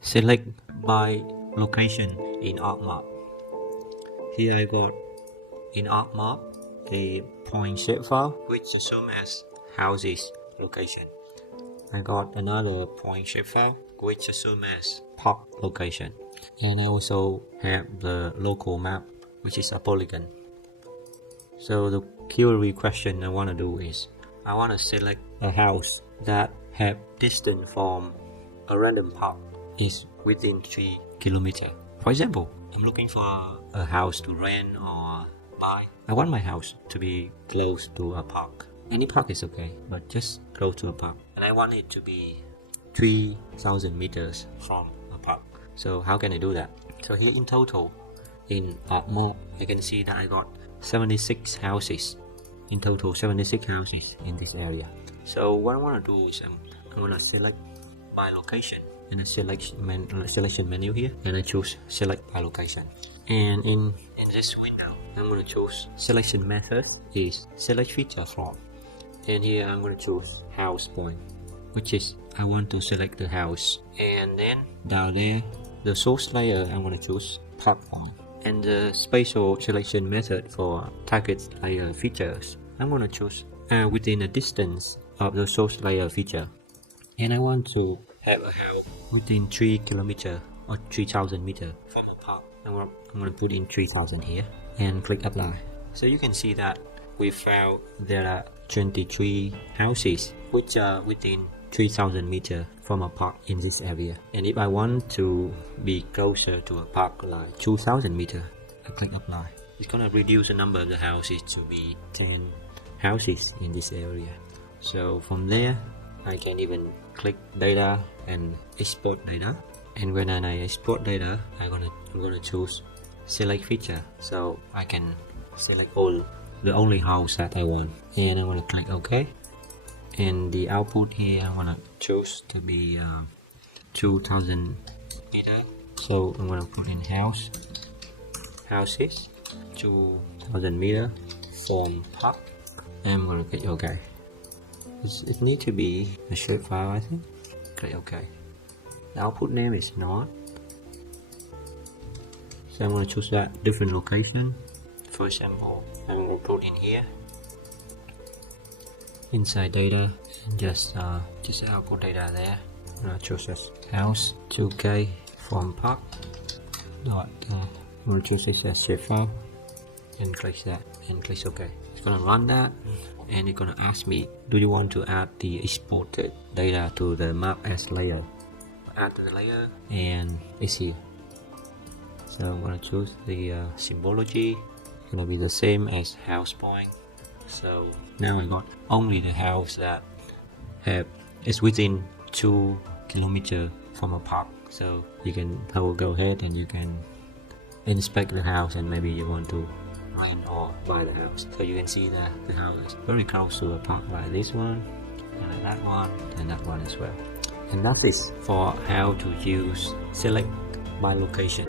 select by location in ArcMap. Here I got in ArcMap a point shapefile which assumes as houses location. I got another point shapefile which assumes as park location, and I also have the local map which is a polygon. So the query question I want to do is I want to select a house that have distance from a random park is within 3 kilometers. For example, I'm looking for a house to rent or buy. I want my house to be close to a park. Any park is okay, but just close to a park. And I want it to be 3,000 meters from a park. So how can I do that? So here in total, in ArcMap, you can see that I got 76 houses. In total, 76 houses in this area. So what I want to do is I'm going to select by location. In the selection menu here, and I choose select by location. And in this window, I'm going to choose selection method is select feature from. And here I'm going to choose house point, which is I want to select the house. And then down there, the source layer, I'm going to choose platform. And the spatial selection method for target layer features, I'm going to choose within a distance of the source layer feature. And I want to have a house within 3 kilometers or 3,000 meters from a park. I'm going to put in 3,000 here and click apply. So you can see that we found there are 23 houses which are within 3,000 meters from a park in this area. And if I want to be closer to a park like 2,000 meters, I click apply. It's going to reduce the number of the houses to be 10 houses in this area. So from there, I can even click data and export data. And when I export data, I'm gonna choose select feature, so I can select the only house that I want. And I'm gonna click OK. And the output here, I'm gonna choose to be 2,000 meters. So I'm gonna put in houses 2,000 meters from park. And I'm gonna click OK. It needs to be a shapefile, I think. Click OK. The output name is not. So I'm going to choose that different location. For example, I'm going to put in here inside data and just output data there. I'm going to choose as house 2K from park. I'm going to choose this as shapefile and click that and click OK. It's going to run that. And it's going to ask me, do you want to add the exported data to the map as layer? Add to the layer, and it's here. So I'm going to choose the symbology. It's going to be the same as house point. So now I got only the house that is within 2 kilometers from a park. So I will go ahead and you can inspect the house, and maybe you want to rent or buy the house. So you can see that the house is very close to a park, like this one, and that one, and that one as well. And that is for how to use select by location.